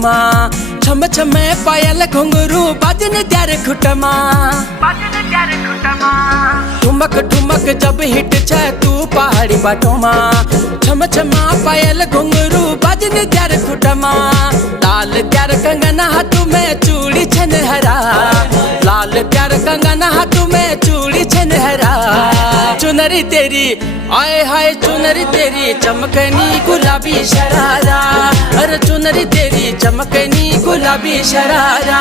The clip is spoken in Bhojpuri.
बाटोमा छम छम पायल घुंघरू बाजन त्यारे खुटमा ठुमक ठुमक जब हिट छ तू पहाड़ी बाटोमा छम छम पायल घुंघरू बाजन त्यारे खुटमा लाल त्यार कंगना हाथों में चूड़ी छन हरा लाल प्यार कंगना हाथों में चूड़ी छन हरा चुनरी तेरी आए हाय चुनरी तेरी चमकनी गुलाबी शरारा अरे चुनरी तेरी चमकनी गुलाबी शरारा।